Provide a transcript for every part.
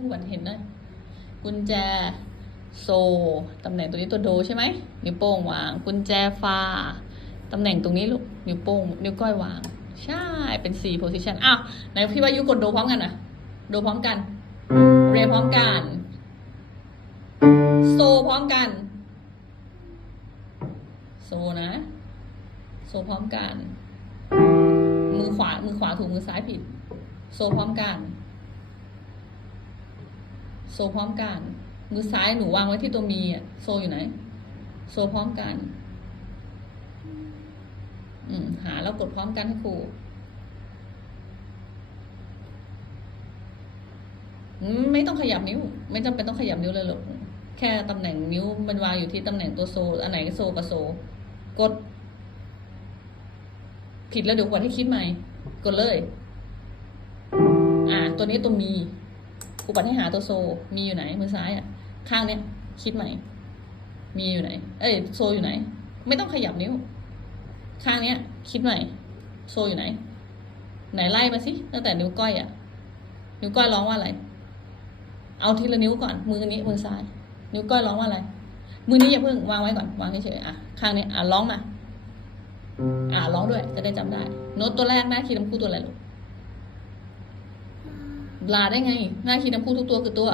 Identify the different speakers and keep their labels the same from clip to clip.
Speaker 1: ผู้บันเห็นนะกุญแจโซตำแหน่งตัวนี้ตัวโดใช่ไหมนิ้วโป้งวาง กุญแจฟาตำแหน่งตรงนี้ลูกนิ้วโป้งนิ้วก้อยวาง ใช่เป็น4 position อ้าวไหนพี่ว่ายูกดโดพร้อมกันนะโดพร้อมกัน เรพร้อมกันโซพร้อมกัน โซนะ โซพร้อมกัน มือขวามือขวาถูกมือซ้ายผิด โซพร้อมกัน โซพร้อมกัน มือซ้ายหนูวางไว้ที่ตัวมีอะโซอยู่ไหน โซพร้อมกัน อืมหาแล้วกดพร้อมกันให้ครูไม่ต้องขยับนิ้ว ไม่จำเป็นต้องขยับนิ้วเลยหรอกแค่ตำแหน่งนิ้วมันวางอยู่ที่ตำแหน่งตัวโซ อันไหนโซกับโซ กด ผิดแล้วเดี๋ยวกดให้คิดใหม่ กดเลย อ่า ตัวนี้ตัวมี ครูปัดให้หาตัวโซ มีอยู่ไหนมือซ้ายอะ ข้างเนี้ยคิดใหม่ มีอยู่ไหน เอ้ยโซอยู่ไหน ไม่ต้องขยับนิ้ว ข้างเนี้ย คิดใหม่ โซอยู่ไหน ไหนไล่มาสิตั้งแต่นิ้วก้อยอะ นิ้วก้อยร้องว่าอะไร เอาทีละนิ้วก่อน มือนี้มือซ้าย นิ้วก้อยร้องว่าอะไร มือนี้อย่าเพิ่งวางไว้ก่อนวางเฉยๆอะข้างนี้อะร้องมา อ่าร้องด้วยจะได้จำได้ โน้ตตัวแรกน้าคีย์น้ำคู่ตัวอะไรลูก ลาได้ไง หน้าคีย์น้ำคู่ทุกตัวคือตัว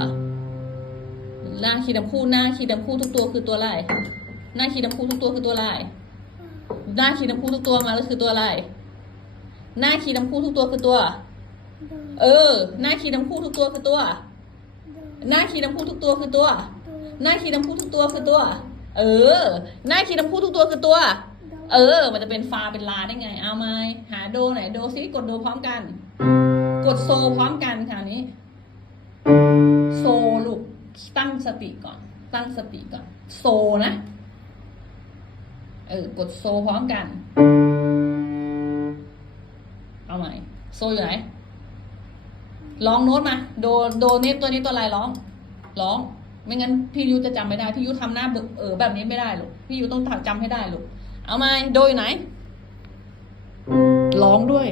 Speaker 1: หน้าคีย์น้ำคู่หน้าคีย์น้ำคู่ทุกตัวคือตัวอะไรหน้าคีย์น้ำคู่ทุกตัวคือตัวอะไรหน้าคีย์น้ำคู่ทุกตัวมาแล้วคือตัวอะไรหน้าคีย์น้ำคู่ทุกตัวคือตัว เออ หน้าคีย์น้ำคู่ทุกตัวคือตัว หน้าคีย์น้ำคู่ทุกตัวคือตัว หน้าคีย์น้ำคู่ทุกตัวคือตัว เออ หน้าคีย์น้ำคู่ทุกตัวคือตัว เออ มันจะเป็นฟาเป็นลาได้ไง เอาไหมหาโดไหนโดซิกดโดพร้อมกัน กดโซพร้อมกันคราวนี้ โซลูกตั้งสติก่อน ตั้งสติก่อน โซนะ เออกดโซพร้อมกัน เอาใหม่ โซอยู่ไหนร้องโน้ตมาโดโดนี้ตัวนี้ตัวอะไรร้อง ร้อง ไม่งั้นพี่ยูจะจำไม่ได้พี่ยูทำหน้าเบอเออแบบนี้ไม่ได้หรอกพี่ยูต้องจำให้ได้ลูกเอาไหมโดอยู่ไหนร้องด้วย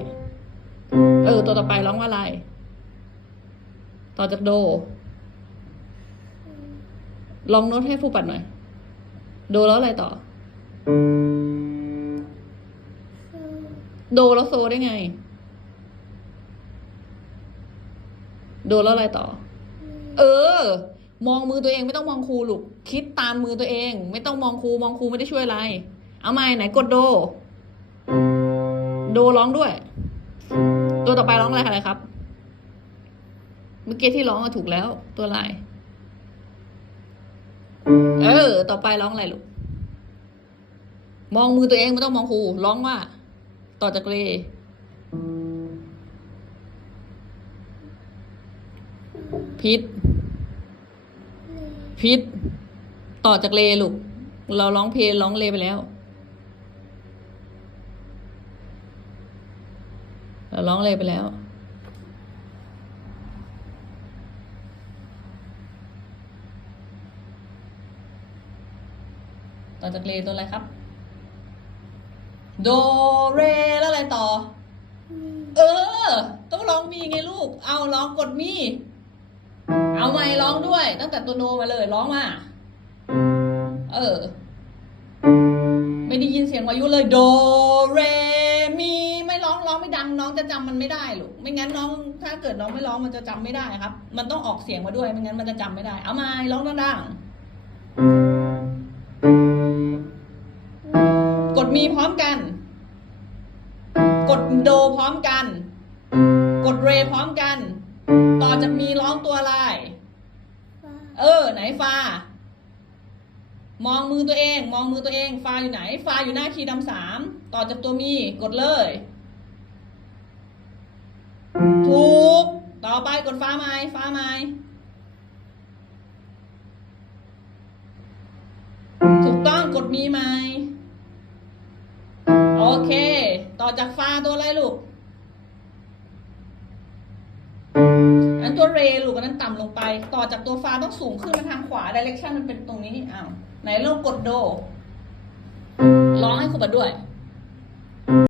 Speaker 1: เออ ตัวต่อไปร้องว่าอะไร ต่อจากโด ลองโน้ตให้ผู้ปัดหน่อย โดแล้วอะไรต่อ โดแล้วโซได้ไง โดแล้วอะไรต่อ เออ มองมือตัวเองไม่ต้องมองครูลูก คิดตามมือตัวเอง ไม่ต้องมองครู มองครูไม่ได้ช่วยอะไร เอาใหม่ไหนกดโด โดร้องด้วย ตัวต่อไปร้องอะไรอะไรครับ เมื่อกี้ที่ร้องอะถูกแล้ว ตัวอะไรเออ ต่อไปร้องอะไรลูก มองมือตัวเองไม่ต้องมองครูร้องว่า ต่อจากเรพิษพิษต่อจากเลลูก เราร้องเพลงร้องเลไปแล้ว เราร้องเลไปแล้ว ต่อจากเลตัวอะไรครับ โดเรแล้วอะไรต่อ เออ ต้องร้องมีไงลูก เอาร้องกดมี เอาไม่ร้องด้วย ตั้งแต่ตัวโนมาเลยร้องมา เออ ไม่ได้ยินเสียงวายุเลย โดเร องร้องไม่ดังน้องจะจำมันไม่ได้ลูกไม่งั้นน้องถ้าเกิดน้องไม่ร้องมันจะจำไม่ได้ครับ มันต้องออกเสียงมาด้วยไม่งั้นมันจะจำไม่ได้ เอามาร้องดังๆกดมีพร้อมกัน กดโดพร้อมกัน กดเรพร้อมกัน ต่อจากมีร้องตัวอะไรเออ ไหนฟามองมือตัวเอง มองมือตัวเอง ฟาอยู่ไหน ฟาอยู่หน้าคีย์ดำสาม ต่อจากตัวมี กดเลย กดฟ้าไม้ฟ้าไม้ถูกต้องกดมีไม้โอเค ต่อจากฟ้าตัวอะไรลูก อันตัวเรลูกอันนั้นต่ำลงไป ต่อจากตัวฟ้าต้องสูงขึ้นมาทางขวาดิเรกชันมันเป็นตรงนี้อ้าวไหนลองกดโด ร้องให้ครูปัดด้วย